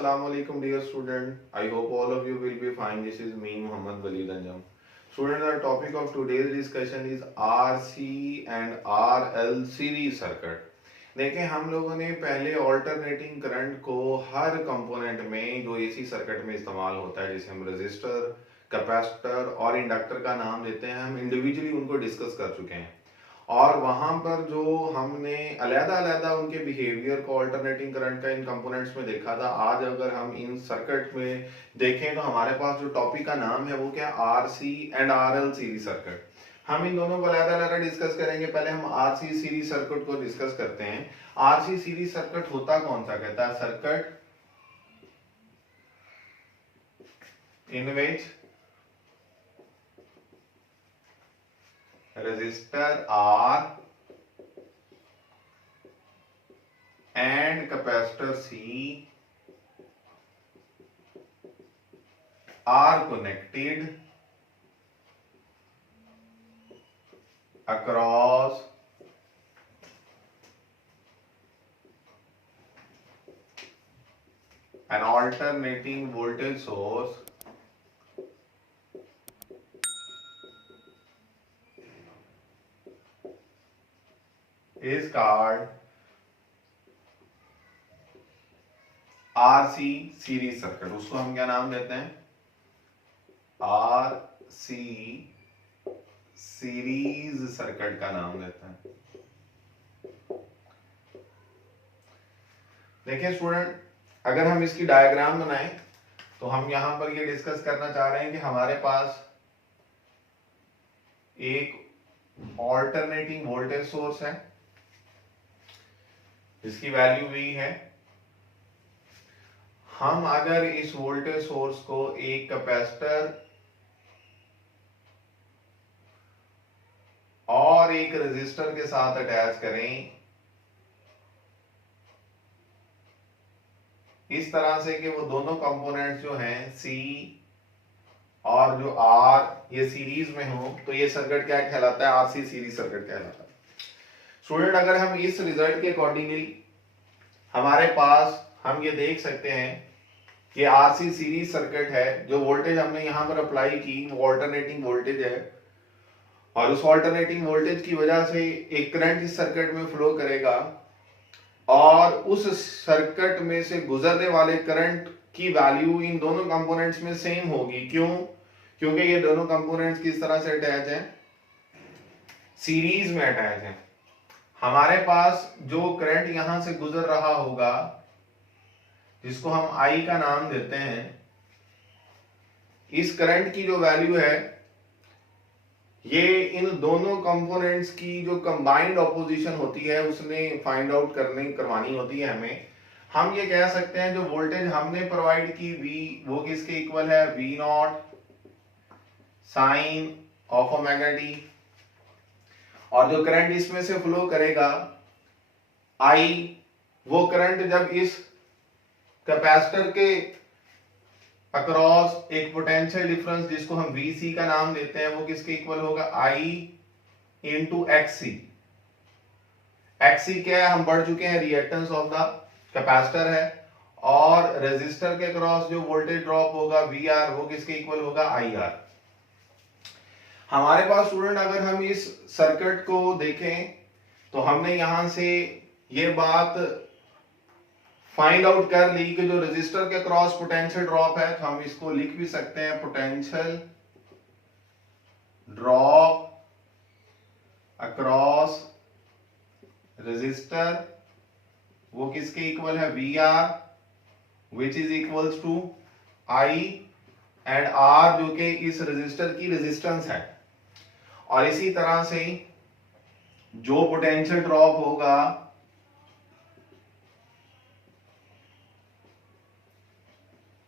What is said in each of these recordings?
Assalamu alaikum dear student. I hope all of you will be fine. This is me Muhammad Walid Anjam. Student, the topic of today's discussion is RC and RL series circuit. देखें, हम लोगों ने पहले alternating current को हर component में जो AC circuit में इस्तेमाल होता है, जिसे हम रजिस्टर, कैपेसिटर और इंडक्टर का नाम देते हैं, हम इंडिविजुअली उनको डिस्कस कर चुके हैं। और वहां पर जो हमने अलग-अलग उनके बिहेवियर को ऑल्टरनेटिंग करंट का इन कंपोनेंट्स में देखा था, आज अगर हम इन सर्किट में देखें तो हमारे पास जो टॉपिक का नाम है वो क्या, RC and RL series circuit. हम इन दोनों को अलग-अलग डिस्कस करेंगे। पहले हम आरसी सीरीज सर्किट को डिस्कस करते हैं। आरसी सीरीज सर्किट होता कौन सा, कहता है circuit in which resistor R and capacitor C are connected across an alternating voltage source is called RC series circuit. उसको हम क्या नाम देते हैं, RC सीरीज सर्किट का नाम देते हैं। देखिए स्टूडेंट, अगर हम इसकी डायग्राम बनाएं तो हम यहां पर ये डिस्कस करना चाह रहे हैं कि हमारे पास एक ऑल्टरनेटिंग वोल्टेज सोर्स है जिसकी वैल्यू V है। हम अगर इस वोल्टेज सोर्स को एक कैपेसिटर और एक रेजिस्टर के साथ अटैच करें इस तरह से कि वो दोनों कंपोनेंट्स जो हैं C और जो R ये सीरीज में हो, तो ये सर्किट क्या कहलाता है, आरसी सीरीज सर्किट कहलाता है। स्टूडेंट, अगर हम इस रिजल्ट के अकॉर्डिंगली हमारे पास हम ये देख सकते हैं कि आरसी सीरीज सर्किट है, जो वोल्टेज हमने यहां पर अप्लाई की वो ऑल्टरनेटिंग वोल्टेज है, और उस ऑल्टरनेटिंग वोल्टेज की वजह से एक करंट इस सर्किट में फ्लो करेगा और उस सर्किट में से गुजरने वाले करंट की वैल्यू इन दोनों कंपोनेंट्स में सेम होगी। क्यों? क्योंकि ये दोनों कंपोनेंट्स किस तरह से अटैच हैं, सीरीज में अटैच हैं। हमारे पास जो करंट यहां से गुजर रहा होगा जिसको हम I का नाम देते हैं, इस करंट की जो वैल्यू है ये इन दोनों कंपोनेंट्स की जो कंबाइंड ऑपोजिशन होती है उसने फाइंड आउट करवानी होती है हमें। हम ये कह सकते हैं जो वोल्टेज हमने प्रोवाइड की V वो किसके इक्वल है, V naught sine of omega t, और जो करंट इसमें से फ्लो करेगा I, वो करंट जब इस कैपेसिटर के अक्रॉस एक पोटेंशियल डिफरेंस जिसको हम VC का नाम देते हैं वो किसके इक्वल होगा, I इंटू XC। XC क्या है, हम बढ़ चुके हैं, रिएक्टेंस ऑफ द कैपेसिटर है, और रेजिस्टर के अक्रॉस जो वोल्टेज ड्रॉप होगा VR वो किसके इक्वल होगा, IR। हमारे पास स्टूडेंट अगर हम इस सर्किट को देखें तो हमने यहां से ये बात फाइंड आउट कर ली कि जो रेजिस्टर के क्रॉस पोटेंशियल ड्रॉप है, तो हम इसको लिख भी सकते हैं पोटेंशियल ड्रॉप अक्रॉस रेजिस्टर, वो किसके इक्वल है, VR which is equals to I and R जो कि इस रेजिस्टर की रेजिस्टेंस है। और इसी तरह से जो पोटेंशियल ड्रॉप होगा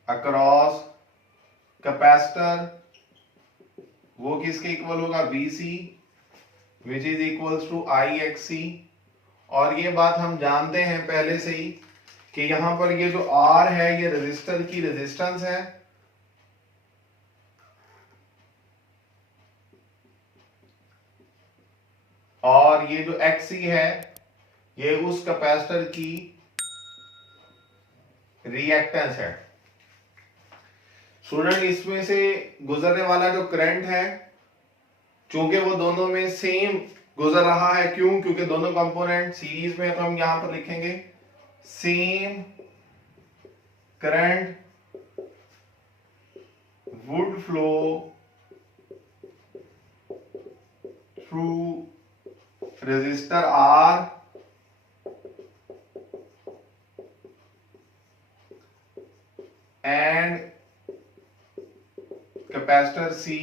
अक्रॉस कैपेसिटर वो किसके इक्वल होगा, VC which is equals to IXC। और ये बात हम जानते हैं पहले से ही कि यहां पर ये जो R है ये रेजिस्टर की रेजिस्टेंस है, और ये जो XC है ये उस कैपेसिटर की रिएक्टेंस है। स्टूडेंट इसमें से गुजरने वाला जो करंट है, चूंकि वो दोनों में सेम गुजर रहा है, क्यों? क्योंकि दोनों कंपोनेंट सीरीज में है, तो हम यहां पर लिखेंगे same current would flow through resistor R and capacitor C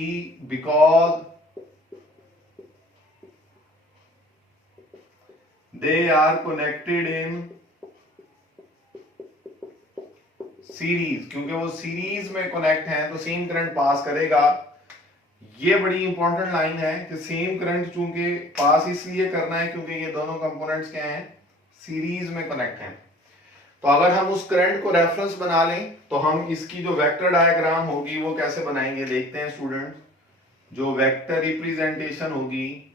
because they are connected in series. क्योंकि वो सीरीज में कनेक्ट हैं तो सेम करंट पास करेगा। ये बड़ी इंपॉर्टेंट लाइन है कि सेम करंट चूंकि पास इसलिए करना है क्योंकि ये दोनों कंपोनेंट्स क्या हैं, सीरीज में कनेक्ट हैं। तो अगर हम उस करंट को रेफरेंस बना लें तो हम इसकी जो वेक्टर डायग्राम होगी वो कैसे बनाएंगे, देखते हैं स्टूडेंट। जो वेक्टर रिप्रेजेंटेशन होगी,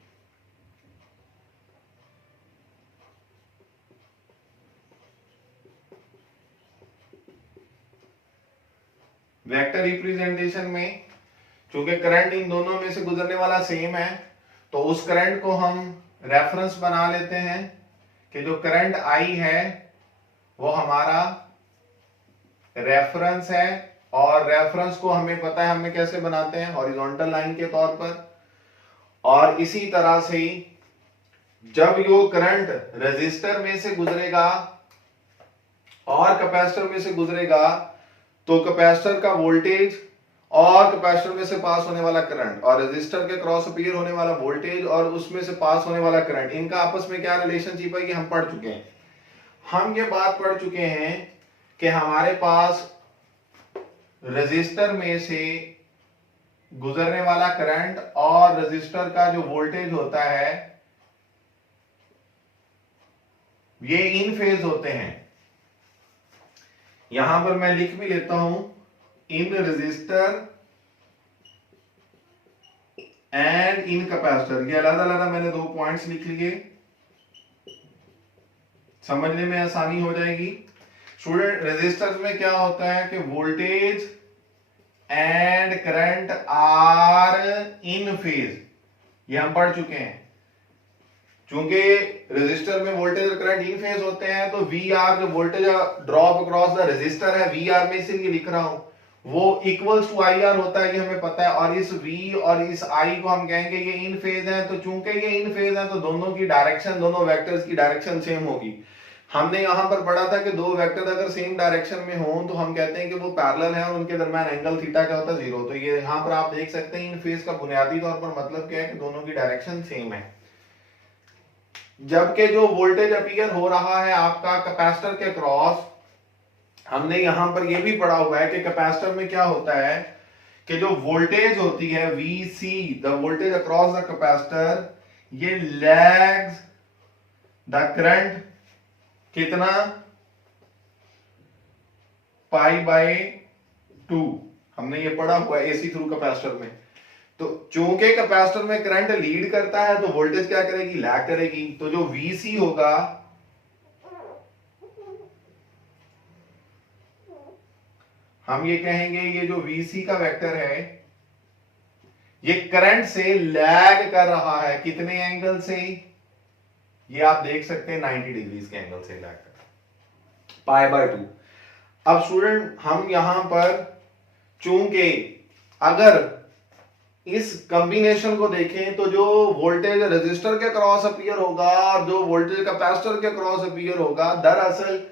वेक्टर रिप्रेजेंटेशन में चूंकि करंट इन दोनों में से गुजरने वाला सेम है, तो उस करंट को हम रेफरेंस बना लेते हैं कि जो करंट आई है वो हमारा रेफरेंस है। और रेफरेंस को हमें पता है हमें कैसे बनाते हैं, हॉरिजॉन्टल लाइन के तौर पर। और इसी तरह से जब यो करंट रेजिस्टर में से गुजरेगा और कैपेसिटर में से गुजरेगा, तो कैपेसिटर का वोल्टेज और कैपेसिटर में से पास होने वाला करंट और रेजिस्टर के क्रॉस अपीयर होने वाला वोल्टेज और उसमें से पास होने वाला करंट, इनका आपस में क्या रिलेशनशिप है, ये हम पढ़ चुके हैं। हम ये बात पढ़ चुके हैं कि हमारे पास रेजिस्टर में से गुजरने वाला करंट और रेजिस्टर का जो वोल्टेज होता है ये इन फेज होते हैं। यहां पर मैं लिख भी लेता हूं, इन रेजिस्टर एंड इन कैपेसिटर। ये अलग अलग मैंने 2 पॉइंट्स लिख लिए, समझने में आसानी हो जाएगी। स्टूडेंट रेजिस्टर्स में क्या होता है कि voltage and current are in phase, ये हम पढ़ चुके हैं। चूंकि रेजिस्टर में वोल्टेज और करंट इन फेज होते हैं, तो वी आर जो voltage drop across the resistor है, वी आर में इसीलिए लिख रहा हूं, वो इक्वल्स टू आई आर होता है, ये हमें पता है। और इस वी और इस आई को हम कहेंगे ये इन फेज है। तो चूंकि ये इन फेज है तो दोनों की डायरेक्शन, दोनों वेक्टर्स की डायरेक्शन सेम होगी। हमने यहां पर पढ़ा था कि 2 वेक्टर अगर सेम डायरेक्शन में हो तो हम कहते हैं कि वो पैरेलल है और उनके दरमियान एंगल थीटा क्या होता है, 0। तो ये यहां पर आप देख सकते हैं इन फेज का बुनियादी तौर पर मतलब क्या है कि दोनों की डायरेक्शन सेम है। जबकि जो वोल्टेज अपीयर हो रहा है आपका कैपेसिटर के क्रॉस, हमने यहां पर यह भी पढ़ा हुआ है कि कैपेसिटर में क्या होता है कि जो वोल्टेज होती है VC, the voltage across the capacitor, ये लैग्स द करंट कितना, π/2। हमने ये पढ़ा हुआ है AC थ्रू कैपेसिटर में। तो चूंकि कैपेसिटर में करंट लीड करता है तो वोल्टेज क्या करेगी, लैग करेगी। तो जो VC होगा हम ये कहेंगे ये जो VC का वेक्टर है ये करंट से लैग कर रहा है। कितने एंगल से, ये आप देख सकते हैं 90 डिग्री के एंगल से लैग कर, π/2। अब स्टूडेंट हम यहां पर चूंकि अगर इस कॉम्बिनेशन को देखें तो जो वोल्टेज रेजिस्टर के क्रॉस अपीयर होगा और जो वोल्टेज कैपेसिटर के क्रॉस अपीयर होगा, दरअसल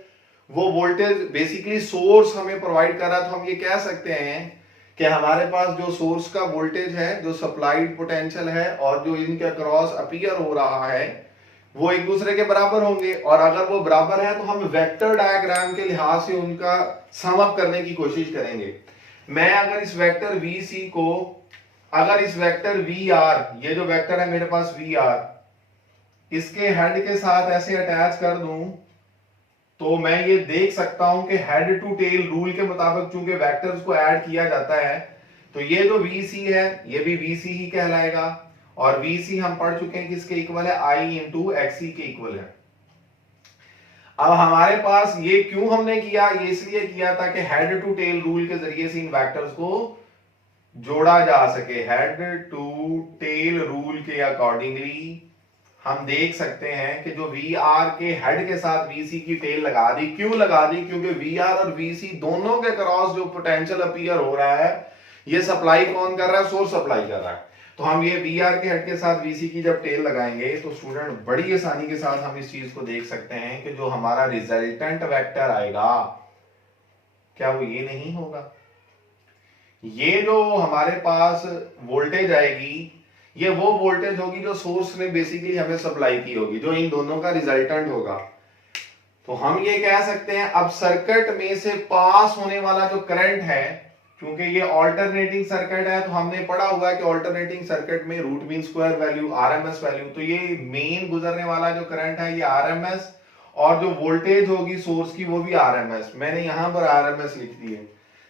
वो वोल्टेज बेसिकली सोर्स हमें प्रोवाइड कर रहा है। तो हम ये कह सकते हैं कि हमारे पास जो सोर्स का वोल्टेज है, जो सप्लाइड पोटेंशियल है और जो इनके क्रॉस अपीयर हो रहा है वो एक दूसरे के बराबर होंगे। और अगर वो बराबर है तो हम वेक्टर डायग्राम के लिहाज से उनका सम अप करने की कोशिश करेंगे। मैं अगर इस वेक्टर VC को, अगर इस वेक्टर VR, ये जो वेक्टर है मेरे पास VR, इसके हेड के साथ ऐसे अटैच कर दूं तो मैं ये देख सकता हूं कि हेड टू टेल रूल के मुताबिक चूंकि वेक्टर्स को ऐड किया जाता है तो ये जो VC है ये भी VC ही कहलाएगा। और VC हम पढ़ चुके हैं किसके इक्वल है, I × XC के इक्वल है। अब हमारे पास ये क्यों हमने किया, ये इसलिए किया ताकि हेड टू टेल रूल के जरिए से इन वेक्टर्स को जोड़ा जा सके। हेड टू टेल रूल के अकॉर्डिंगली हम देख सकते हैं कि जो वी आर के हेड के साथ वी सी की टेल लगा दी। क्यों लगा दी? क्योंकि वी आर और वी सी दोनों के क्रॉस जो पोटेंशियल अपीयर हो रहा है, ये सप्लाई कौन कर रहा है? सोर्स सप्लाई कर रहा है। तो हम ये वी आर के हेड के साथ वी सी की जब टेल लगाएंगे तो स्टूडेंट बड़ी आसानी के साथ हम इस चीज को देख सकते हैं कि जो हमारा रिजल्टेंट वेक्टर आएगा, क्या वो ये नहीं होगा? ये जो हमारे पास वोल्टेज आएगी, ये वो वोल्टेज होगी जो सोर्स ने बेसिकली हमें सप्लाई की होगी, जो इन दोनों का रिजल्टेंट होगा। तो हम ये कह सकते हैं अब सर्किट में से पास होने वाला जो करंट है, क्योंकि ये ऑल्टरनेटिंग सर्किट है, तो हमने पढ़ा हुआ है कि ऑल्टरनेटिंग सर्किट में root mean square value, RMS value, तो ये मेन गुजरने वाला जो करंट है ये आरएमएस, और जो वोल्टेज होगी सोर्स की वो भी आरएमएस। मैंने यहां पर आरएमएस लिख दी है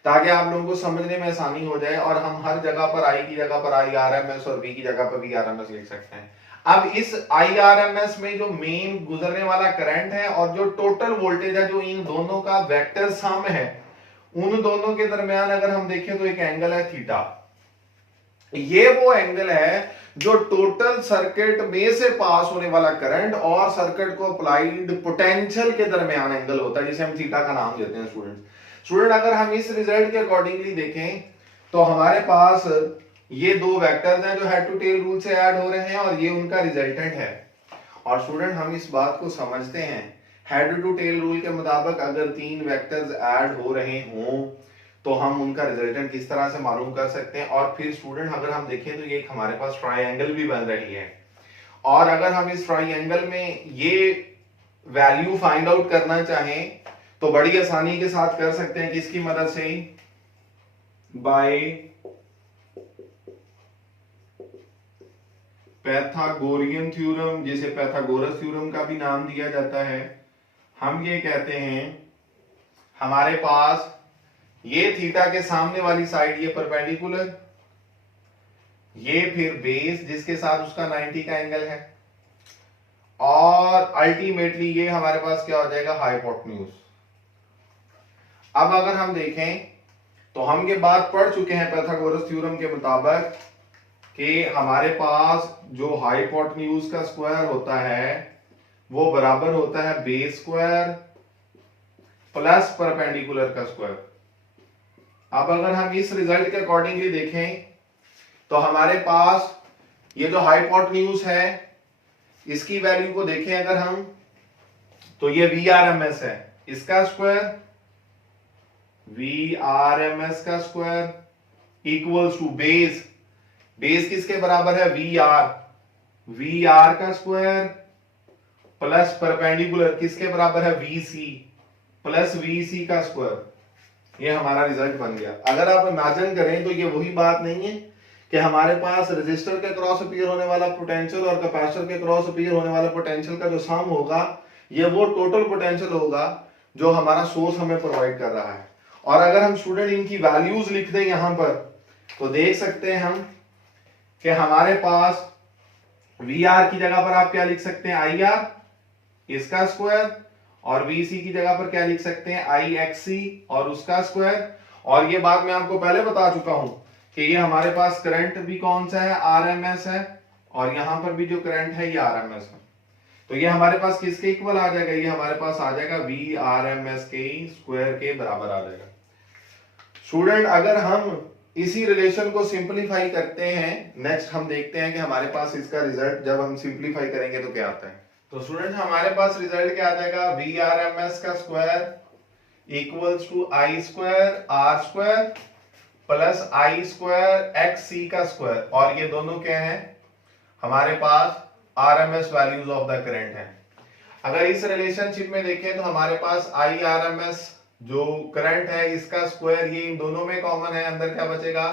ताकि आप लोगों को समझने में आसानी हो जाए, और हम हर जगह पर आई की जगह पर आई आरएमएस और वी की जगह पर वी आरएमएस लिख सकते हैं। अब इस आई आरएमएस में जो मेन गुजरने वाला करंट है और जो टोटल वोल्टेज है, जो इन दोनों का वेक्टर सम है, उन दोनों के दरमियान अगर हम देखें तो एक एंगल है थीटा। ये वो एंगल है जो टोटल सर्किट में से पास होने वाला करंट और सर्किट को अप्लाइड पोटेंशियल के दरमियान एंगल होता है, जिसे हम थीटा का नाम देते हैं स्टूडेंट। अगर हम इस रिजल्ट के अकॉर्डिंगली देखें तो हमारे पास ये दो वेक्टर्स हैं जो हेड टू टेल रूल से ऐड हो रहे हैं और ये उनका रिजल्टेंट है। और स्टूडेंट हम इस बात को समझते हैं, हेड टू टेल रूल के मुताबिक अगर तीन वेक्टर्स ऐड हो रहे हों तो हम उनका रिजल्टेंट किस तरह से मालूम कर सकते हैं। और फिर स्टूडेंट अगर हम देखें तो ये हमारे पास ट्राइंगल भी बन रही है, और अगर हम इस ट्राइंगल में ये वैल्यू फाइंड आउट करना चाहें तो बड़ी आसानी के साथ कर सकते हैं। किसकी मदद से? बाय पैथागोरियन थ्योरम, जिसे पैथागोरस थ्योरम का भी नाम दिया जाता है। हम ये कहते हैं हमारे पास ये थीटा के सामने वाली साइड ये परपेंडिकुलर, ये फिर बेस जिसके साथ उसका 90 का एंगल है, और अल्टीमेटली ये हमारे पास क्या हो जाएगा? हाइपोटेन्यूज। अब अगर हम देखें तो हम ये बात पढ़ चुके हैं पैथागोरस थ्योरम के मुताबिक कि हमारे पास जो हाइपोटेन्यूज का स्क्वायर होता है वो बराबर होता है बेस स्क्वायर प्लस परपेंडिकुलर का स्क्वायर। अब अगर हम इस रिजल्ट के अकॉर्डिंगली देखें तो हमारे पास ये जो हाइपोटेन्यूज है इसकी वैल्यू को देखें अगर हम, तो ये वी आर एम एस है, इसका square V R M S का square equals to base, base किसके बराबर है? वी आर का स्क्वायर प्लस परपेंडिकुलर किसके बराबर है? V C plus V C का स्क्वायर। ये हमारा रिजल्ट बन गया। अगर आप इमेजिन करें तो ये वही बात नहीं है कि हमारे पास रेजिस्टर के क्रॉस अपीयर होने वाला पोटेंशियल और कैपेसिटर के क्रॉस अपीयर होने वाला पोटेंशियल का जो सम होगा ये वो टोटल पोटेंशियल होगा जो हमारा सोर्स हमें प्रोवाइड कर रहा है। और अगर हम स्टूडेंट इनकी वैल्यूज लिख दें यहां पर तो देख सकते हैं हम कि हमारे पास वी आर की जगह पर आप क्या लिख सकते हैं? आई आर इसका स्क्वायर, और वी सी की जगह पर क्या लिख सकते हैं? आई एक्स सी और उसका स्क्वायर। और ये बात मैं आपको पहले बता चुका हूं कि ये हमारे पास करंट भी कौन सा है? आरएमएस है, और यहां पर भी जो करंट है ये आरएमएस है। तो ये हमारे पास किसके इक्वल आ जाएगा? ये हमारे पास आ जाएगा वी आर एम एस के स्क्वायर के बराबर आ जाएगा। स्टूडेंट अगर हम इसी रिलेशन को सिंपलीफाई करते हैं, नेक्स्ट हम देखते हैं कि हमारे पास इसका रिजल्ट जब हम सिंपलीफाई करेंगे तो क्या आता है। तो स्टूडेंट हमारे पास रिजल्ट क्या आ जाएगा? वी आर एम एस का square equals to I square R square plus I square X C का स्क्वायर, और ये दोनों क्या है? हमारे पास RMS values of the current है। अगर इस रिलेशनशिप में देखें तो हमारे पास आई आरएमएस जो करंट है इसका स्क्वायर, ये इन दोनों में कॉमन है, अंदर क्या बचेगा?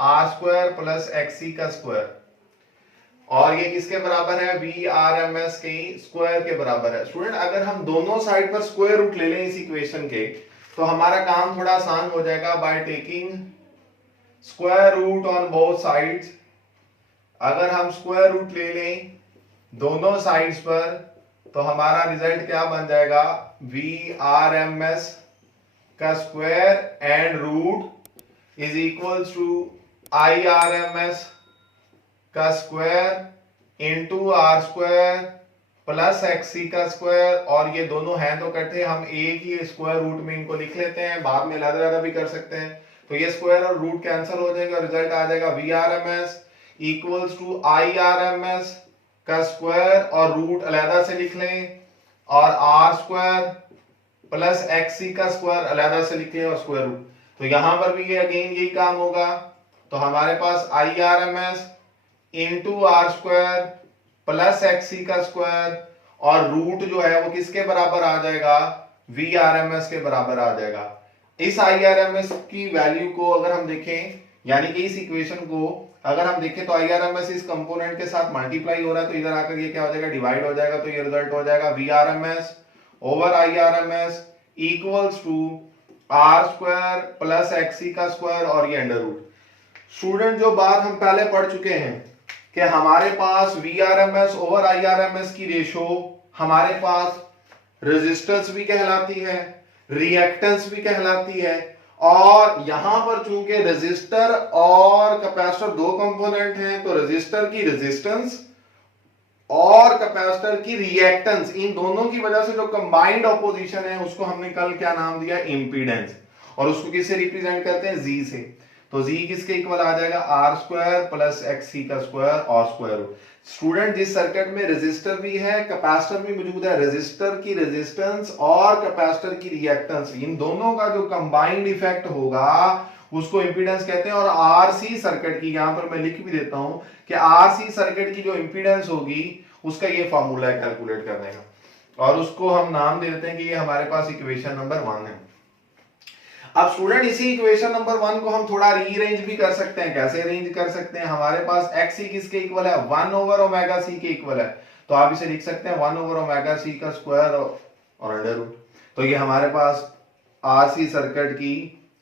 आर स्क्वायर प्लस एक्सी का स्क्वायर, और ये किसके बराबर है? वी आर एम एस के स्क्वायर के बराबर है। स्टूडेंट अगर हम दोनों साइड पर स्क्वायर रूट ले लें इस इक्वेशन के तो हमारा काम थोड़ा आसान हो जाएगा by taking square root on both sides. अगर हम स्क्वायर रूट ले लें दोनों साइड्स पर तो हमारा रिजल्ट क्या बन जाएगा, VRMS का square and root is equals to IRMS का square into R square plus XC का स्क्वायर, और ये दोनों हैं तो इकट्ठे, हम एक ही स्क्वायर रूट में इनको लिख लेते हैं, बाद में अलग भी कर सकते हैं। तो ये स्क्वायर और रूट कैंसिल हो जाएगा, रिजल्ट आ जाएगा VRMS इक्वल्स टू IRMS का स्क्वायर और रूट अलग से लिख लें, और आर स्क्वायर प्लस XC का स्क्वायर अलग से लिख लें और स्क्वायर रूट। तो यहां पर भी ये अगेन यही काम होगा। तो हमारे पास IRMS into R square plus XC का स्क्वायर और रूट जो है वो किसके बराबर आ जाएगा, VRMS के बराबर आ जाएगा। इस IRMS की वैल्यू को अगर हम देखें, यानी कि इस इक्वेशन को अगर हम देखें, तो IRMS इस कंपोनेंट के साथ मल्टीप्लाई हो रहा है, तो इधर आकर ये क्या हो जाएगा, डिवाइड हो जाएगा। तो ये रिजल्ट हो जाएगा VRMS over IRMS equals to R square plus XC का स्क्वायर और ये अंडर रूट। स्टूडेंट, जो बात हम पहले पढ़ चुके हैं कि हमारे पास VRMS ओवर IRMS की रेशो हमारे पास रेजिस्टेंस भी कहलाती है, रिएक्टेंस भी कहलाती है, और यहां पर चूंकि रेजिस्टर और कैपेसिटर दो कंपोनेंट हैं, तो रेजिस्टर की रेजिस्टेंस और कैपेसिटर की रिएक्टेंस, इन दोनों की वजह से जो कंबाइंड ऑपोजिशन है उसको हमने कल क्या नाम दिया, इंपीडेंस, और उसको किससे रिप्रेजेंट करते हैं, जी से। तो जी किसके इक्वल आ जाएगा, आर स्क्वायर प्लस XC का स्क्वायर और स्क्वायर रूट। स्टूडेंट, जिस सर्किट में रेजिस्टर भी है कैपेसिटर भी मौजूद है, रेजिस्टर की रेजिस्टेंस और कैपेसिटर की रिएक्टेंस, इन दोनों का जो कंबाइंड इफेक्ट होगा उसको इंपीडेंस कहते हैं। और आरसी सर्किट की, यहां पर मैं लिख भी देता हूं कि आरसी सर्किट की जो इंपीडेंस होगी उसका ये फॉर्मूला है कैलकुलेट करने का, और उसको हम नाम दे देते हैं कि ये हमारे पास इक्वेशन नंबर 1 है। अब स्टूडेंट, इसी इक्वेशन नंबर 1 को हम थोड़ा रीअरेंज भी कर सकते हैं। कैसे अरेंज कर सकते हैं, हमारे पास XC किसके इक्वल है, 1 ओवर ओमेगा C के इक्वल है, तो आप इसे लिख सकते हैं 1 ओवर ओमेगा C का स्क्वायर और अंडर रूट। तो ये हमारे पास RC सर्किट की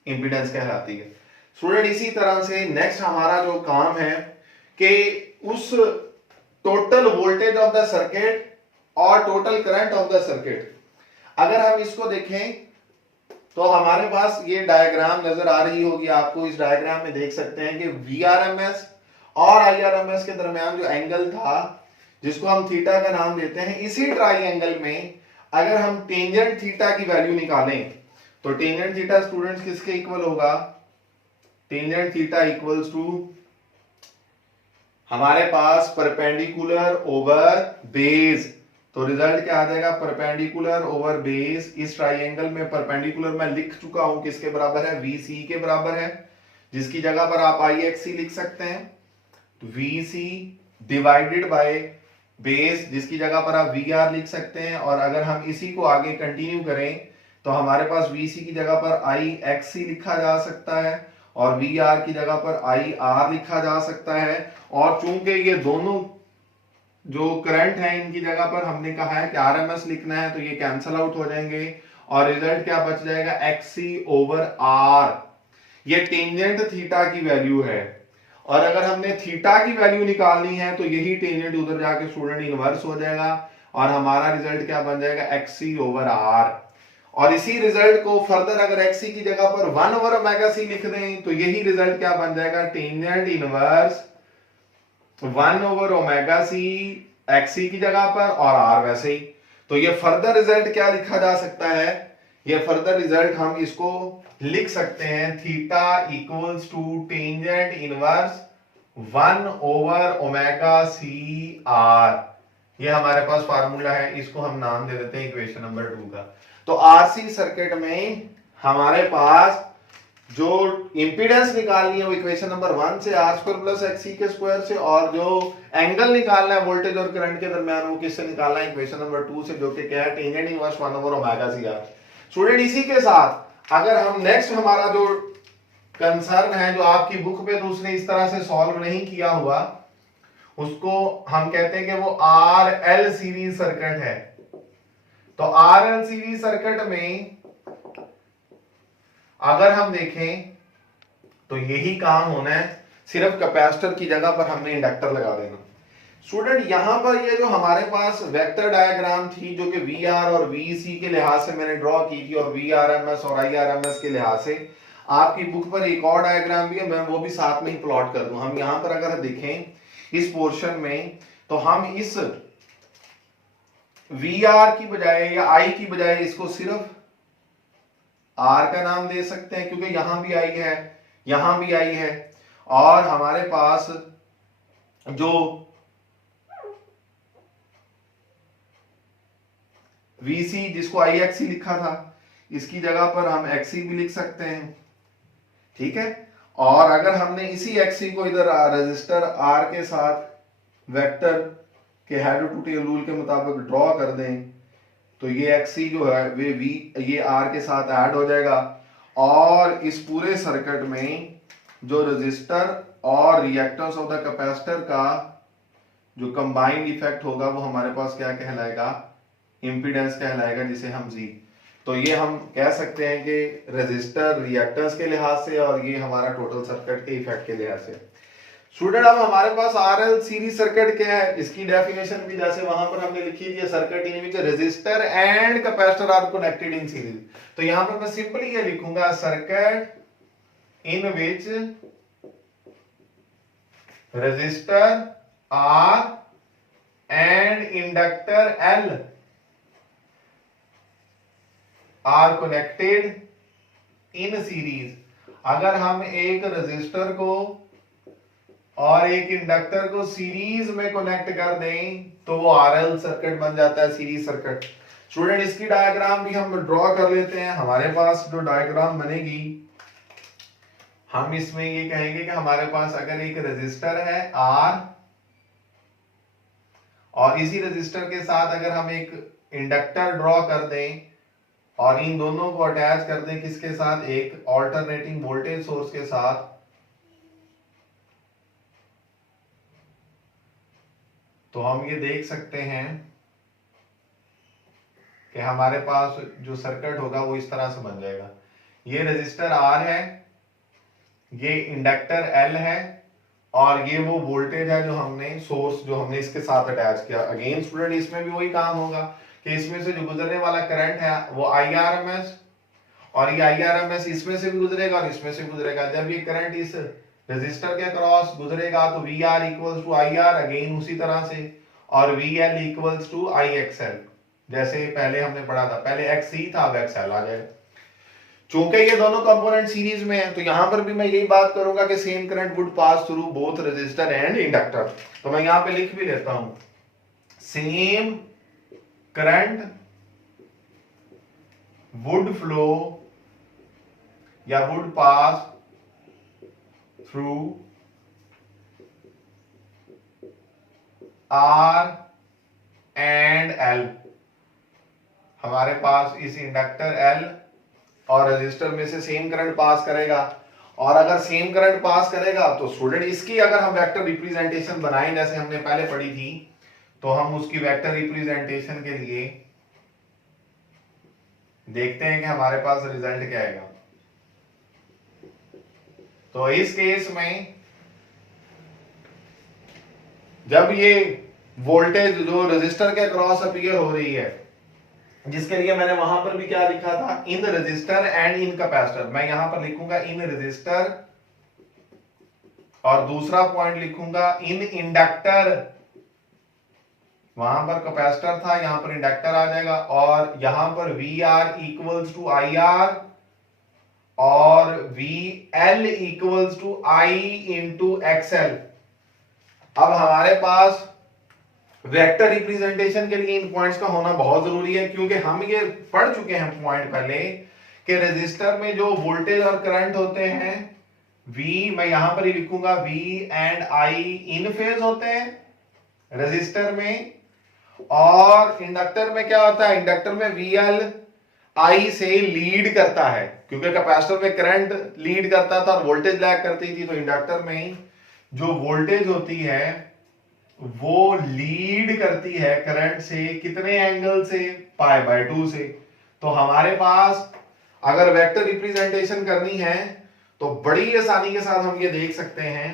इंपीडेंस कहलाती है। स्टूडेंट, इसी तरह से नेक्स्ट हमारा जो काम है कि उस total voltage of the circuit और total current of the circuit, अगर हम इसको देखें तो हमारे पास ये डायग्राम नजर आ रही होगी आपको। इस डायग्राम में देख सकते हैं कि VRMS और IRMS के दरमियान जो एंगल था, जिसको हम थीटा का नाम देते हैं, इसी ट्राइंगल में अगर हम टेंजेंट थीटा की वैल्यू निकालें, तो टेंजेंट थीटा स्टूडेंट्स किसके इक्वल होगा, टेंजेंट थीटा इक्वल्स टू हमारे पास परपेंडिकुलर ओवर बेस। तो रिजल्ट क्या आ जाएगा, परपेंडिकुलर ओवर बेस। इस ट्राइंगल में परपेंडिकुलर मैं लिख चुका हूं किसके बराबर है, VC के बराबर है, जिसकी जगह पर आप IXC लिख सकते हैं। तो VC डिवाइडेड बाय बेस, जिसकी जगह पर आप VR लिख सकते हैं। और अगर हम इसी को आगे कंटिन्यू करें तो हमारे पास VC की जगह पर IXC लिखा जा सकता है और VR की जगह पर IR लिखा जा सकता है। और चूंकि ये दोनों जो करंट है इनकी जगह पर हमने कहा है कि RMS लिखना है, तो ये कैंसल आउट हो जाएंगे और रिजल्ट क्या बच जाएगा, XC ओवर R। ये टेंजेंट थीटा की वैल्यू है, और अगर हमने थीटा की वैल्यू निकालनी है तो यही टेंजेंट उधर जाके स्टूडेंट इनवर्स हो जाएगा और हमारा रिजल्ट क्या बन जाएगा, XC ओवर R। और इसी रिजल्ट को फर्दर अगर XC की जगह पर 1 ओवर ओमेगा C लिख दें तो यही रिजल्ट क्या बन जाएगा, tangent inverse 1 over omega C XC की जगह पर और R वैसे ही। तो ये फर्दर रिजल्ट क्या लिखा जा सकता है, ये फर्दर रिजल्ट हम इसको लिख सकते हैं, theta equals to tangent inverse 1 over omega C R। ये हमारे पास फार्मूला है, इसको हम नाम दे देते हैं इक्वेशन नंबर 2 का। तो RC सर्किट में हमारे पास जो इंपीडेंस निकालनी है वो इक्वेशन नंबर 1 से R स्क्वायर प्लस XC के स्क्वायर से, और जो एंगल निकालना है वोल्टेज और करंट के दरमियान वो किससे निकालना है, इक्वेशन नंबर 2 से, जो कि क्या है, tangent inverse 1 over omega C R। Student, इसी के साथ अगर हम नेक्स्ट हमारा जो कंसर्न है, जो आपकी बुक पे तो उसने इस तरह से सॉल्व नहीं किया हुआ, उसको हम कहते हैं कि वो RL सीरीज सर्किट है। तो RL सीरीज सर्किट में अगर हम देखें तो यही काम होना है, सिर्फ कैपेसिटर की जगह पर हमने इंडक्टर लगा देना। स्टूडेंट यहाँ पर ये जो हमारे पास वेक्टर डायग्राम थी जो कि वी आर और वी सी के लिहाज से मैंने ड्रॉ की थी और वी आर एम एस और आई आर एम एस के लिहाज से आपकी बुक पर एक और डायग्राम भी है, मैं वो भी साथ में ही प्लॉट कर दूं। हम यहाँ पर अगर देखें इस पोर्शन में तो हम इस वी आर की बजाय या आई की बजाय इसको सिर्फ आर का नाम दे सकते हैं क्योंकि यहां भी आई है, यहां भी आई है, और हमारे पास जो VC जिसको IXC लिखा था इसकी जगह पर हम XC भी लिख सकते हैं, ठीक है। और अगर हमने इसी XC को इधर रजिस्टर R के साथ वेक्टर के हेड टू टेल रूल के मुताबिक ड्रॉ कर दें तो ये XC जो है ये R के साथ ऐड हो जाएगा और इस पूरे सर्किट में जो रजिस्टर और रिएक्टेंस ऑफ द कैपेसिटर का जो कंबाइंड इफेक्ट होगा वो हमारे पास क्या कहलाएगा, इंपीडेंस कहलाएगा, जिसे हम जी, तो ये हम कह सकते हैं कि रेजिस्टर रिएक्टेंस के लिहाज से और ये हमारा टोटल सर्किट के इफेक्ट के लिहाज से। स्टूडेंट अब हमारे पास आरएल सीरीज सर्किट क्या है, इसकी डेफिनेशन भी जैसे वहां पर हमने लिखी थी, circuit in which resistor and capacitor are connected in series. तो यहां पर मैं सिंपली ये लिखूंगा circuit in which resistor R and inductor L are connected in series. अगर हम एक रेजिस्टर को और एक इंडक्टर को सीरीज में कनेक्ट कर दें तो वो आरएल सर्किट बन जाता है, सीरीज सर्किट। स्टूडेंट इसकी डायग्राम भी हम ड्रॉ कर लेते हैं। हमारे पास जो डायग्राम बनेगी हम इसमें ये कहेंगे कि हमारे पास अगर एक रेजिस्टर है आर और इसी रेजिस्टर के साथ अगर हम एक इंडक्टर ड्रॉ कर दें और इन दोनों को अटैच कर दें किसके साथ, एक ऑल्टरनेटिंग वोल्टेज सोर्स के साथ, तो हम ये देख सकते हैं कि हमारे पास जो सर्किट होगा वो इस तरह से बन जाएगा। ये रेजिस्टर आर है, ये इंडक्टर एल है और ये वो वोल्टेज है जो हमने सोर्स जो हमने इसके साथ अटैच किया। अगेन स्टूडेंट इसमें भी वही काम होगा कि इसमें से जो गुजरने वाला करंट है वो IRMS और ये IRMS इसमें से भी गुजरेगा और इसमें से गुजरेगा। जब ये करंट इस रेजिस्टर के क्रॉस गुजरेगा तो VR equals to IR, again उसी तरह से, और VL इक्वल्स टू IXL, जैसे पहले हमने पढ़ा था, पहले XC था अब XL आ जाएगा। चूंकि ये दोनों कंपोनेंट सीरीज में है तो यहां पर भी मैं यही बात करूंगा कि same current would pass through both resistor and inductor. तो मैं यहां पे लिख भी लेता हूं, सेम करंट वुड फ्लो या would pass through R and L। हमारे पास इस इंडक्टर L और रेजिस्टर में से सेम करंट पास करेगा, और अगर सेम करंट पास करेगा तो स्टूडेंट इसकी अगर हम वेक्टर रिप्रेजेंटेशन बनाएं जैसे हमने पहले पढ़ी थी तो हम उसकी वेक्टर रिप्रेजेंटेशन के लिए देखते हैं कि हमारे पास रिजल्ट क्या आएगा। तो इस केस में जब ये वोल्टेज जो रेजिस्टर के क्रॉस अपीयर हो रही है, जिसके लिए मैंने वहां पर भी क्या लिखा था, इन रेजिस्टर एंड इन कैपेसिटर, मैं यहां पर लिखूंगा इन रेजिस्टर और दूसरा पॉइंट लिखूंगा इन इंडक्टर। वहां पर कैपेसिटर था, यहां पर इंडक्टर आ जाएगा, और यहां पर VR इक्वल्स टू IR और VL equals to I into XL। अब हमारे पास वेक्टर रिप्रेजेंटेशन के लिए इन पॉइंट्स का होना बहुत जरूरी है, क्योंकि हम ये पढ़ चुके हैं पॉइंट पहले कि रेजिस्टर में जो वोल्टेज और करंट होते हैं V, मैं यहां पर ही लिखूंगा V and I in phase होते हैं रेजिस्टर में, और इंडक्टर में क्या होता है, इंडक्टर में VL I से लीड करता है, क्योंकि कैपेसिटर में करंट लीड करता था और वोल्टेज लैग करती थी, तो इंडक्टर में जो वोल्टेज होती है वो लीड करती है करंट से, कितने एंगल से, π/2 से। तो हमारे पास अगर वेक्टर रिप्रेजेंटेशन करनी है तो बड़ी आसानी के साथ हम ये देख सकते हैं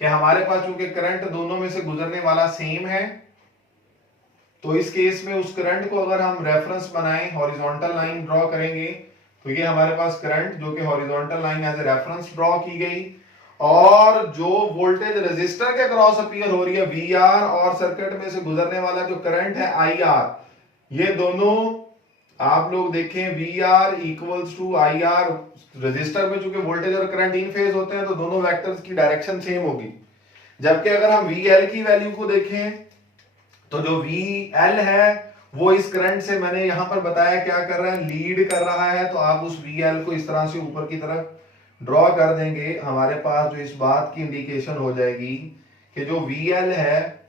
कि हमारे पास चूंकि करंट दोनों में से गुजरने वाला सेम है, तो इस केस में उस करंट को अगर हम रेफरेंस बनाएं, हॉरिजॉन्टल लाइन ड्रॉ करेंगे, तो ये हमारे पास करंट जो कि horizontal line as a reference draw की गई, और जो वोल्टेज रेजिस्टर के क्रॉस अपीयर हो रही है वी आर, और सर्किट में से गुजरने वाला जो करंट है आई आर, ये दोनों आप लोग देखें V R equals to I R. Resistor में चूंकि वोल्टेज और करंट इन फेज होते हैं तो दोनों वेक्टर्स की डायरेक्शन सेम होगी। जबकि अगर हम वी एल की वैल्यू को देखें तो जो वी एल है वो इस करंट से मैंने यहां पर बताया क्या कर रहा है, लीड कर रहा है। तो आप उस वी एल को इस तरह से ऊपर की तरफ ड्रॉ कर देंगे, हमारे पास जो इस बात की इंडिकेशन हो जाएगी कि जो वी एल है,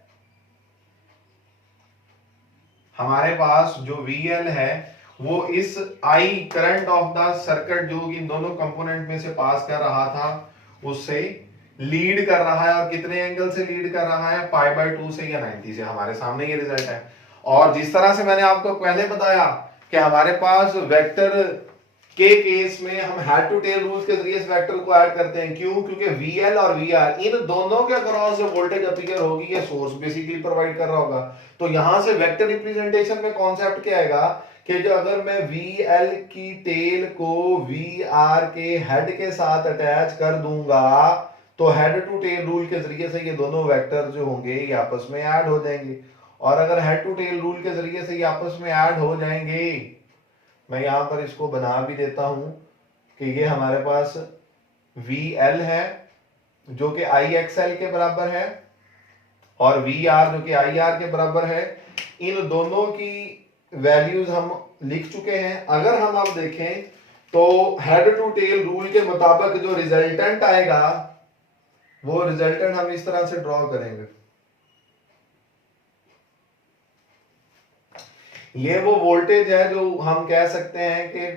हमारे पास जो वी एल है वो इस I current of the circuit जो इन दोनों कंपोनेंट में से पास कर रहा था उससे लीड कर रहा है। और कितने एंगल से लीड कर रहा है, π/2 से या 90 से। हमारे सामने ये रिजल्ट है। और जिस तरह से मैंने आपको पहले बताया कि हमारे पास वेक्टर के केस में हम हेड टू टेल रूल्स के जरिए इस वेक्टर को ऐड करते हैं। क्यों? क्योंकि VL और VR इन दोनों के अक्रॉस जो वोल्टेज अपीयर होगी ये सोर्स बेसिकली प्रोवाइड कर रहा होगा। तो यहां से वेक्टर रिप्रेजेंटेशन में कॉन्सेप्ट क्या आएगा कि जो अगर मैं VL की टेल को VR के हेड के साथ अटैच कर दूंगा तो हेड टू टेल रूल के जरिए से ये दोनों वेक्टर जो होंगे ये आपस में ऐड हो जाएंगे। और अगर हेड टू टेल रूल के जरिए से ये आपस में ऐड हो जाएंगे, मैं यहां पर इसको बना भी देता हूं कि ये हमारे पास VL है जो कि IXL के बराबर है और VR जो कि IR के बराबर है। इन दोनों की वैल्यूज हम लिख चुके हैं। अगर हम अब देखें तो हेड टू टेल रूल के मुताबिक जो रिजल्टेंट आएगा वो रिजल्टेंट हम इस तरह से ड्रॉ करेंगे। ये वो वोल्टेज है जो हम कह सकते हैं कि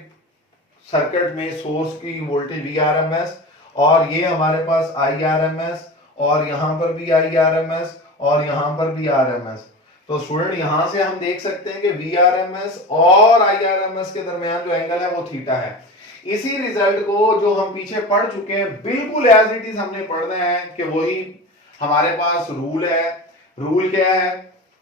सर्किट में सोर्स की वोल्टेज VRMS, और ये हमारे पास IRMS, और यहां पर भी IRMS और यहां पर भी RMS। तो स्टूडेंट यहां से हम देख सकते हैं कि VRMS और IRMS के दरमियान जो एंगल है वो थीटा है। इसी रिजल्ट को जो हम पीछे पढ़ चुके हैं बिल्कुल एज इट इज हमने पढ़ना है कि वही हमारे पास रूल है। रूल क्या है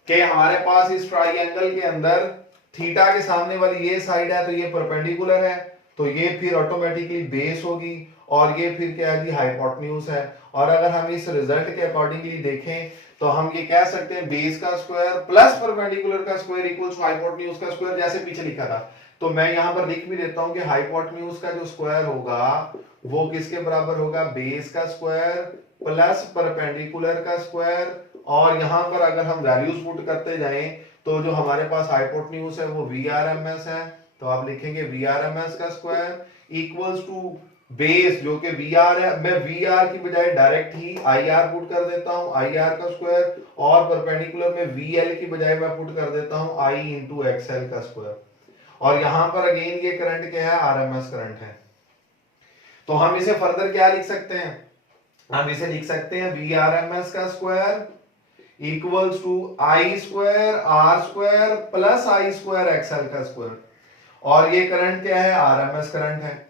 कि हमारे पास इस ट्राइंगल के अंदर थीटा के सामने वाली ये साइड है तो ये परपेंडिकुलर है, तो ये फिर ऑटोमेटिकली बेस होगी, और ये फिर क्या है जी हाइपोटेन्यूज है। और अगर हम इस रिजल्ट के अकॉर्डिंगली देखें तो हम ये कह सकते हैं बेस का स्क्वायर प्लस परपेंडिकुलर का स्क्वायर इक्वल्स टू हाइपोटेन्यूज का स्क्वायर, जैसे पीछे लिखा था। तो मैं यहां पर लिख भी देता हूं कि हाइपोटेन्यूज का जो स्क्वायर होगा वो किसके बराबर होगा, बेस का स्क्वायर प्लस परपेंडिकुलर का स्क्वायर। और यहां पर अगर हम वैल्यूज पुट करते जाएं तो जो हमारे पास हाइपोटेन्यूज है वो VRMS है, तो आप लिखेंगे VRMS का स्क्वायर इक्वल्स टू बेस जो कि VR है। मैं VR की बजाय डायरेक्ट ही IR पुट कर देता हूं, IR का स्क्वायर, और परपेंडिकुलर में VL की बजाय मैं पुट कर देता हूं I इंटू XL का स्क्वायर। और यहां पर अगेन ये करंट क्या है, RMS करंट है। तो हम इसे फर्दर क्या लिख सकते हैं, हम इसे लिख सकते हैं VRMS का square equals to I square R square plus I square XL का स्क्वायर। और ये करंट क्या है, RMS करंट है।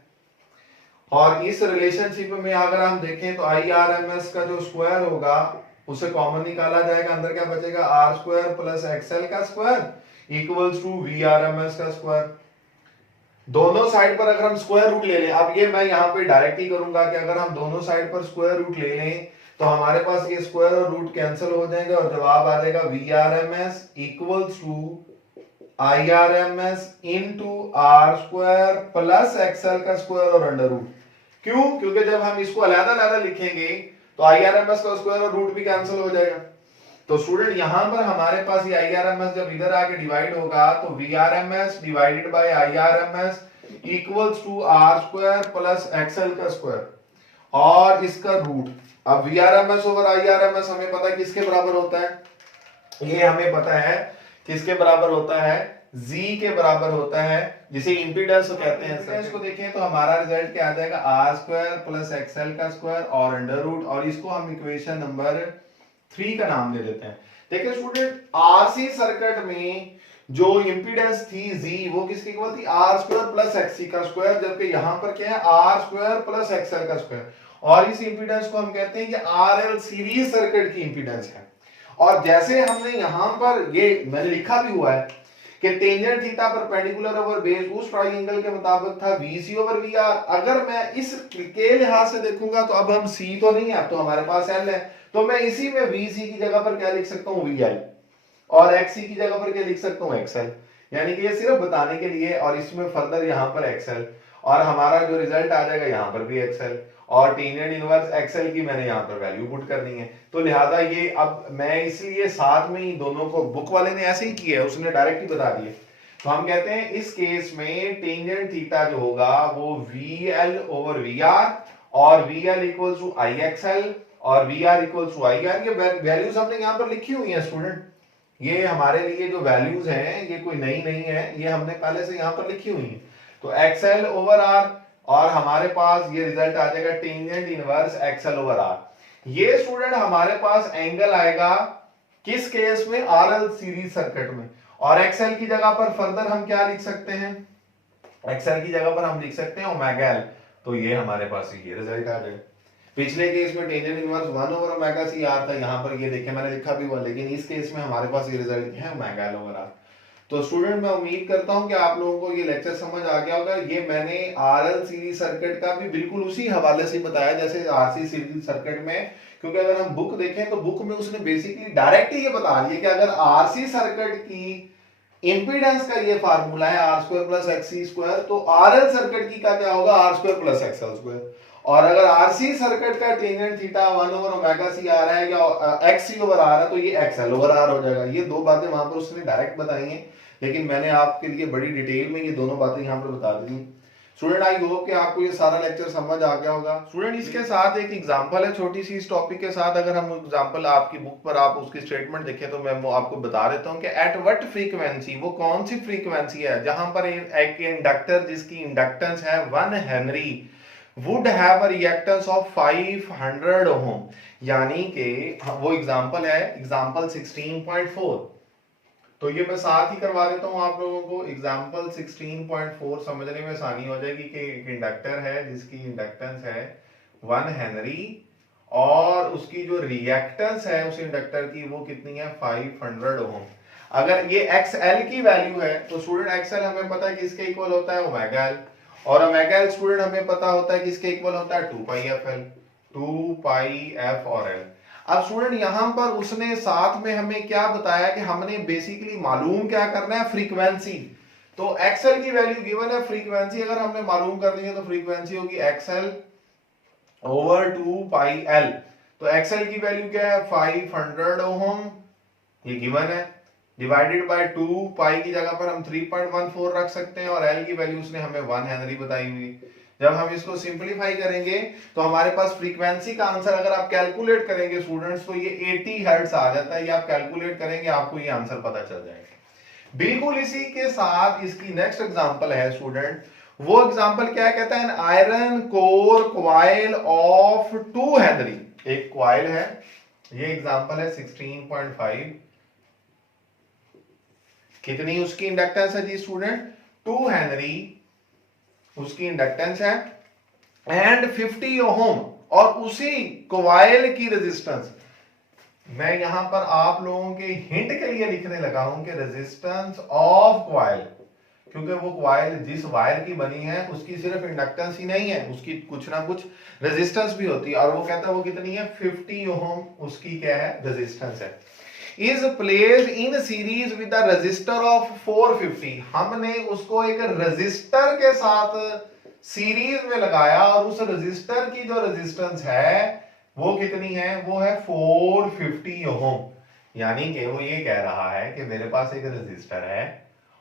और इस रिलेशनशिप में अगर हम देखें तो IRMS का जो स्क्वायर होगा उसे कॉमन निकाला जाएगा, अंदर क्या बचेगा, R स्क्वायर प्लस XL का स्क्वायर इक्वल्स टू VRMS का स्क्वायर। दोनों साइड पर अगर हम स्क्वायर रूट ले लें, अब ये मैं यहां पे डायरेक्ट ही करूंगा कि अगर हम दोनों साइड पर स्क्वायर रूट ले लें तो हमारे पास ये स्क्वायर और रूट कैंसिल हो जाएंगे और जवाब आ जाएगा VRMS equals to IRMS into R square plus XL का स्क्वायर और अंडर रूट। क्यों? क्योंकि जब हम इसको अलग-अलग लिखेंगे तो IRMS का स्क्वायर और रूट भी कैंसिल हो जाएगा। तो स्टूडेंट यहां पर हमारे पास ये IRMS जब इधर आके डिवाइड होगा तो VRMS divided by IRMS equals to R square plus XL का स्क्वायर और इसका रूट। अब VRMS ओवर IRMS हमें पता है किसके बराबर होता है, ये हमें पता है किसके बराबर होता है, Z के बराबर होता है, जिसे इंपीडेंस कहते हैं। इंपीडेंस को देखें तो हमारा रिजल्ट क्या आ जाएगा, R स्क्वायर प्लस XL का स्क्वायर और अंडर रूट, और इसको हम इक्वेशन नंबर 3 का नाम दे देते हैं। देखिए स्टूडेंट RC सर्किट में जो इंपीडेंस थी Z वो किसकी इक्वल थी, R स्क्वायर प्लस XC का स्क्वायर, जबकि यहां पर क्या है R स्क्वायर प्लस XL का स्क्वायर। और इस इंपीडेंस को हम कहते हैं कि आरएल सीरीज सर्किट की इंपीडेंस है। और जैसे हमने यहां पर ये मैंने लिखा भी हुआ है कि tangent theta perpendicular over base उस ट्रायंगल के मुताबिक था VC ओवर VR। अगर मैं इस के लिहाज से देखूंगा तो अब हम C तो नहीं है, अब तो हमारे पास L है, तो मैं इसी में VC की जगह पर क्या लिख सकता हूं VL, और XC की जगह पर क्या लिख सकता हूं XL। यानी कि ये सिर्फ बताने के लिए, और इसमें फर्दर यहां पर XL, और हमारा जो रिजल्ट आ जाएगा यहां पर भी XL, और टेंजेंट इनवर्स XL की मैंने यहां पर वैल्यू पुट करनी है। तो लिहाजा ये अब मैं इसलिए साथ में ही दोनों को, बुक वाले ने ऐसे ही किया है, उसने डायरेक्ट ही बता दिए। तो हम कहते हैं इस केस में टेंजेंट थीटा जो होगा वो VL ओवर VR, और VL इक्वल्स टू IXL और VR इक्वल्स टू IR। ये वैल्यूज हमने यहां पर लिखी हुई है स्टूडेंट, ये हमारे लिए जो वैल्यूज हैं ये कोई नई नहीं है, ये हमने पहले से यहां पर लिखी हुई है। तो XL ओवर R, और हमारे पास ये रिजल्ट आ जाएगा tangent inverse XL over R। ये स्टूडेंट हमारे पास एंगल आएगा किस केस में, RL सीरीज सर्किट में। और XL की जगह पर फर्दर हम क्या लिख सकते हैं, XL की जगह पर हम लिख सकते हैं ओमेगा L। तो ये हमारे पास ये रिजल्ट आ जाएगा। पिछले केस में tangent inverse 1 over omega C R था, यहां पर ये देखिए मैंने लिखा भी हुआ, लेकिन इस केस में हमारे पास ये रिजल्ट है ओमेगा L ओवर R। तो स्टूडेंट मैं उम्मीद करता हूं कि आप लोगों को ये लेक्चर समझ आ गया होगा। ये मैंने RL सीरीज सर्किट का भी बिल्कुल उसी हवाले से बताया जैसे RC सीरीज सर्किट में, क्योंकि अगर हम बुक देखें तो बुक में उसने बेसिकली डायरेक्ट ही ये बता दिया कि अगर RC सर्किट की इंपीडेंस का ये फार्मूला है R square plus XC square, तो RL सर्किट की का क्या होगा R square plus XL square. और अगर RC सर्किट का tangent theta 1 over omega C आ रहा है या XC ओवर R है, तो ये XL ओवर R हो जाएगा। ये दो बातें वहां पर उसने डायरेक्ट बताई हैं, लेकिन मैंने आपके लिए बड़ी डिटेल में ये दोनों बातें यहाँ पर बता दी। स्टूडेंट आई होप कि आपको ये सारा लेक्चर समझ आ गया होगा। स्टूडेंट इसके साथ एक एग्जांपल है छोटी सी, इस टॉपिक के साथ अगर हम एग्जांपल आपकी बुक पर आप उसकी स्टेटमेंट देखें तो मैं वो आपको बता देता हूँ कि एट व्हाट फ्रीक्वेंसी, वो कौन सी फ्रीक्वेंसी है जहां पर एक इंडक्टर जिसकी इंडक्टेंस है 1 Henry would have a reactance of 500 ओम। यानी कि वो एग्जांपल है एग्जांपल 16.4। तो ये मैं साथ ही करवा देता हूं आप लोगों को। एग्जांपल 16.4 समझने में आसानी हो जाएगी कि एक इंडक्टर है जिसकी इंडक्टेंस है 1 हेनरी, और उसकी जो रिएक्टेंस है उस इंडक्टर की वो कितनी है 500 ओम। अगर ये XL की वैल्यू है तो स्टूडेंट XL हमें पता है किसके इक्वल होता है ओमेगा L, और ओमेगा L स्टूडेंट हमें पता होता है किसके इक्वल होता है 2 पाई FL, 2 पाई F और L। अब स्टूडेंट यहां पर उसने साथ में हमें क्या बताया कि हमने बेसिकली मालूम क्या करना है फ्रीक्वेंसी। तो XL की वैल्यू गिवन है, फ्रीक्वेंसी अगर हमने मालूम करनी है तो फ्रीक्वेंसी होगी XL ओवर 2 पाई L। तो XL की वैल्यू क्या है 500 ओम, ये गिवन है, डिवाइडेड बाय 2 पाई की जगह पर हम 3.14 रख सकते हैं, और L की वैल्यू उसने हमें 1 हेनरी बताई हुई। जब हम इसको सिंपलीफाई करेंगे तो हमारे पास फ्रीक्वेंसी का आंसर अगर आप कैलकुलेट करेंगे स्टूडेंट्स तो ये 80 हर्ट्ज आ जाता है। ये आप कैलकुलेट करेंगे आपको ये आंसर पता चल जाएगा। बिल्कुल इसी के साथ इसकी नेक्स्ट एग्जांपल है स्टूडेंट, वो एग्जांपल क्या कहता है, an iron core coil of 2 Henry. एक क्वाइल है, ये एग्जांपल है 16.5। कितनी उसकी इंडक्टेंस है जी स्टूडेंट 2 हेनरी उसकी इंडक्टेंस है, एंड 50 ओम, और उसी क्वाइल की रेजिस्टेंस। मैं यहां पर आप लोगों के हिंट के लिए लिखने लगा हूं कि रेजिस्टेंस ऑफ क्वाइल, क्योंकि वो क्वाइल जिस वायर की बनी है उसकी सिर्फ इंडक्टेंस ही नहीं है, उसकी कुछ ना कुछ रेजिस्टेंस भी होती है, और वो कहता है वो कितनी है 50 ओम उसकी क्या है रेजिस्टेंस है। Is placed in series with the register of 450। हमने उसको एक रजिस्टर के साथ सीरीज में लगाया, और उस रजिस्टर की जो रेजिस्टेंस है वो कितनी है, वो है 450 ओम। यानी कि वो ये कह रहा है कि मेरे पास एक रजिस्टर है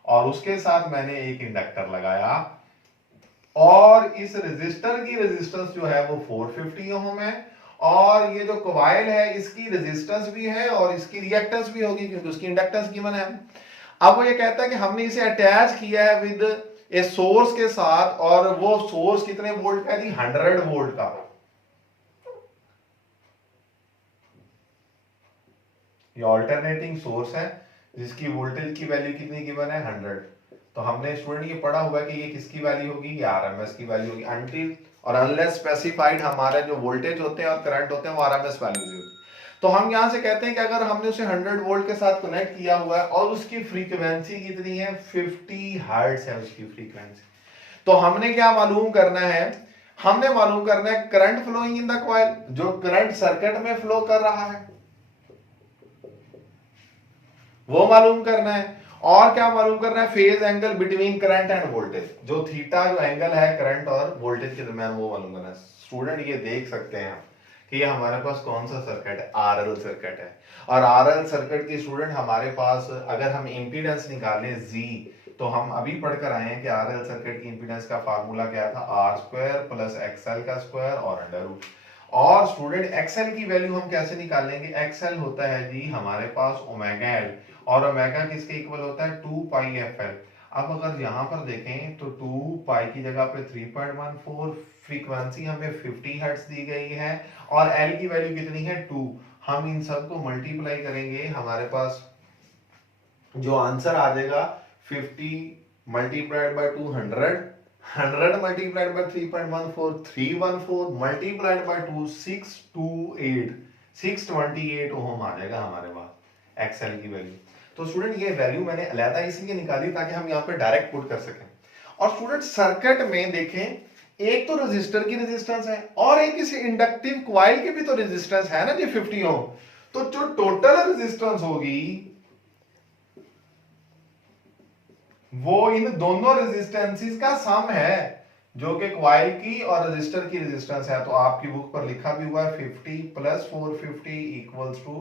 और उसके साथ मैंने एक इंडक्टर लगाया, और इस रजिस्टर की रेजिस्टेंस जो है वो 450 ओम है, और ये जो कॉइल है इसकी रेजिस्टेंस भी है और इसकी रिएक्टेंस भी होगी क्योंकि उसकी इंडक्टेंस गिवन है। अब वो ये कहता है कि हमने इसे अटैच किया है विद ए सोर्स के साथ, और वो सोर्स कितने वोल्ट का है, 100 वोल्ट का। ये अल्टरनेटिंग सोर्स है जिसकी वोल्टेज की वैल्यू कितनी गिवन है 100। तो हमने स्टूडेंट ये पढ़ा हुआ कि ये किसकी वैल्यू होगी, ये आरएमएस की वैल्यू होगी। अंटिल और अनलेस स्पेसिफाइड हमारे जो वोल्टेज होते हैं और करंट होते हैं वो आरएमएस वैल्यूज होती है। तो हम यहां से कहते हैं कि अगर हमने उसे 100 वोल्ट के साथ कनेक्ट किया हुआ है और उसकी फ्रीक्वेंसी कितनी है, 50 हर्ट्ज है उसकी फ्रीक्वेंसी, तो हमने क्या मालूम करना है, हमने मालूम करना है current flowing in the coil, जो करंट सर्किट में फ्लो कर रहा है वो मालूम करना है। और क्या मालूम करना है, phase angle between current end voltage, जो थीटा जो एंगल है करंट और वोल्टेज के दरमियान वो मालूम करना है। स्टूडेंट ये देख सकते हैं कि ये हमारे पास कौन सा सर्किट है, आरएल सर्किट है। और आरएल सर्किट की स्टूडेंट हमारे पास अगर हम इंपीडेंस निकालें जी, तो हम अभी पढ़कर आए हैं कि आरएल सर्किट की इंपीडेंस का फार्मूला क्या था, आर स्क्वायर प्लस एक्सएल का स्क्वायर और अंडर रूट। और स्टूडेंट एक्सएल की वैल्यू हम कैसे निकालेंगे, एक्सएल होता है जी हमारे पास ओमेगा एल, और ओमेगा किसके इक्वल होता है, 2 पाई एफ एल। अब अगर यहां पर देखें तो 2 पाई की जगह पे 3.14, फ्रीक्वेंसी हमें 50 हर्ट्ज दी गई है और एल की वैल्यू कितनी है, 2। हम इन सब को मल्टीप्लाई करेंगे, हमारे पास जो आंसर आ जाएगा 50 multiplied by 200, 100 multiplied by 3.14, 314 multiplied by 2, 628, 628 ओम आ जाएगा हमारे पास एक्सएल की वैल्यू। तो स्टूडेंट ये वैल्यू मैंने अलग इसलिए निकाली ताकि हम यहाँ पे डायरेक्ट पुट कर सकें। और स्टूडेंट सर्किट में देखें, एक तो रेजिस्टर की रेजिस्टेंस है और एक इस इंडक्टिव क्वाइल की भी तो रेजिस्टेंस है ना जी 50 ओम। तो जो टोटल रेजिस्टेंस होगी वो इन दोनों रेजिस्टेंसेस का सम है, जो कि क्वाइल की और रेजिस्टर की रेजिस्टेंस है। तो आपकी बुक पर लिखा भी हुआ है 50 प्लस 450 इक्वल्स टू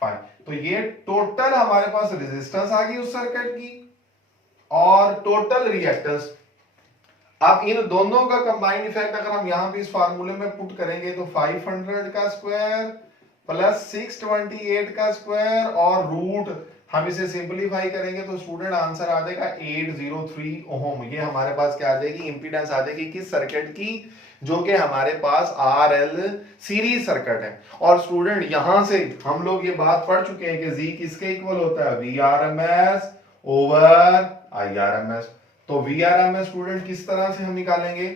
5। तो ये टोटल हमारे पास रेजिस्टेंस आ गई उस सर्किट की और टोटल रिएक्टेंस। अब इन दोनों का कंबाइंड इफेक्ट अगर हम यहां पे इस फार्मूले में पुट करेंगे तो 500 का स्क्वायर प्लस 628 का स्क्वायर और रूट, हम इसे सिंपलीफाई करेंगे तो स्टूडेंट आंसर आ जाएगा 803 ओम। ये हमारे पास क्या आ जाएगी, इंपीडेंस आ जाएगी किस सर्किट की, जो कि हमारे पास आरएल सीरीज सर्किट है। और स्टूडेंट यहां से हम लोग ये बात पढ़ चुके हैं कि जी किसके इक्वल होता है, वीआरएमएस ओवर आईआरएमएस। तो वीआरएमएस स्टूडेंट किस तरह से हम निकालेंगे,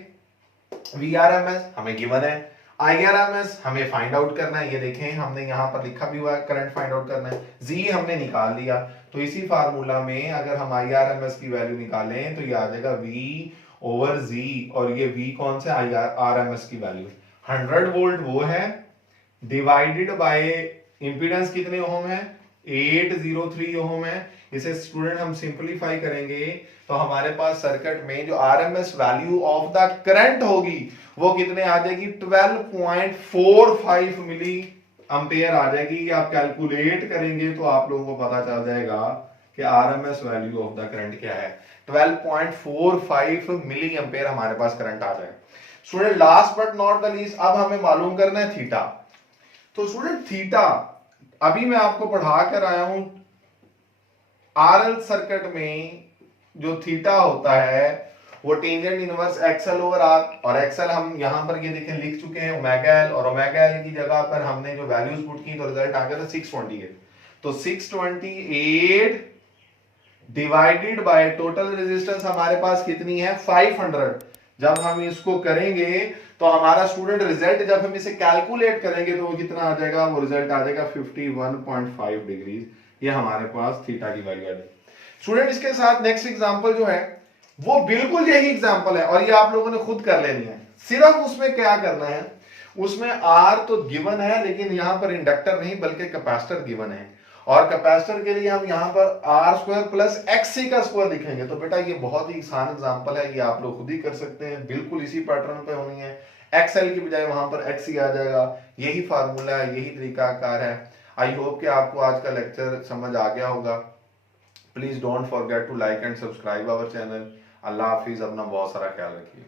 वीआरएमएस हमें गिवन है, आईआरएमएस हमें फाइंड आउट करना है। ये देखें हमने यहां पर लिखा भी हुआ है करंट फाइंड आउट करना है, जी हमने निकाल लिया। तो इसी फार्मूला में अगर हम आईआरएमएस की वैल्यू निकालें तो ये आ जाएगा वी ओवर जी, और ये वी कौन सा, आईआरएमएस की वैल्यू 100 वोल्ट वो है, डिवाइडेड बाय इंपीडेंस कितने ओम है, 803 ओम है। इसे स्टूडेंट हम सिंपलीफाई करेंगे तो हमारे पास सर्किट में जो RMS value of the current होगी वो कितने आ जाएगी, 12.45 मिली एम्पेयर आ जाएगी। आप कैलकुलेट करेंगे तो आप लोगों को पता चल जाएगा कि RMS value of the current क्या है, 12.45 मिली एम्पेयर हमारे पास करंट आ जाए। Student last but not the least, अब हमें मालूम करना है थीटा। तो स्टूडेंट थीटा अभी मैं आपको पढ़ा कर आया हूं, आरएल सर्किट में जो थीटा होता है वो tangent inverse XL over R, और एक्सएल हम यहां पर ये देखें लिख चुके हैं ओमेगा एल, और ओमेगा एल की जगह पर हमने जो वैल्यूज पुट की तो रिजल्ट आ गया था 628। तो 628 डिवाइडेड बाय टोटल रेजिस्टेंस हमारे पास कितनी है 500। जब हम इसको करेंगे तो हमारा स्टूडेंट रिजल्ट जब हम इसे कैलकुलेट करेंगे तो वो कितना आ जाएगा, वो रिजल्ट आ जाएगा 51.5 डिग्री। ये हमारे पास थीटा की वैल्यू आ जाएगी। स्टूडेंट इसके साथ नेक्स्ट एग्जांपल जो है वो बिल्कुल यही एग्जांपल है और ये आप लोगों ने खुद कर लेनी है। सिर्फ उसमें क्या करना है, उसमें आर तो गिवन है लेकिन यहां पर इंडक्टर नहीं बल्कि कैपेसिटर गिवन है, और कैपेसिटर के लिए हम यहां पर आर स्क्वायर प्लस एक्ससी का स्क्वायर लिखेंगे। तो बेटा ये बहुत ही आसान एग्जांपल है, ये आप लोग खुद ही कर सकते हैं, बिल्कुल इसी पैटर्न पे होनी है। एक्सएल की बजाय वहां पर एक्ससी आ जाएगा, यही फार्मूला है, यही तरीकाकार है। आई होप कि आपको आज का लेक्चर समझ आ गया होगा। Please don't forget to like and subscribe our channel. अल्लाह हाफिज, अपना बहुत सारा ख्याल रखिए।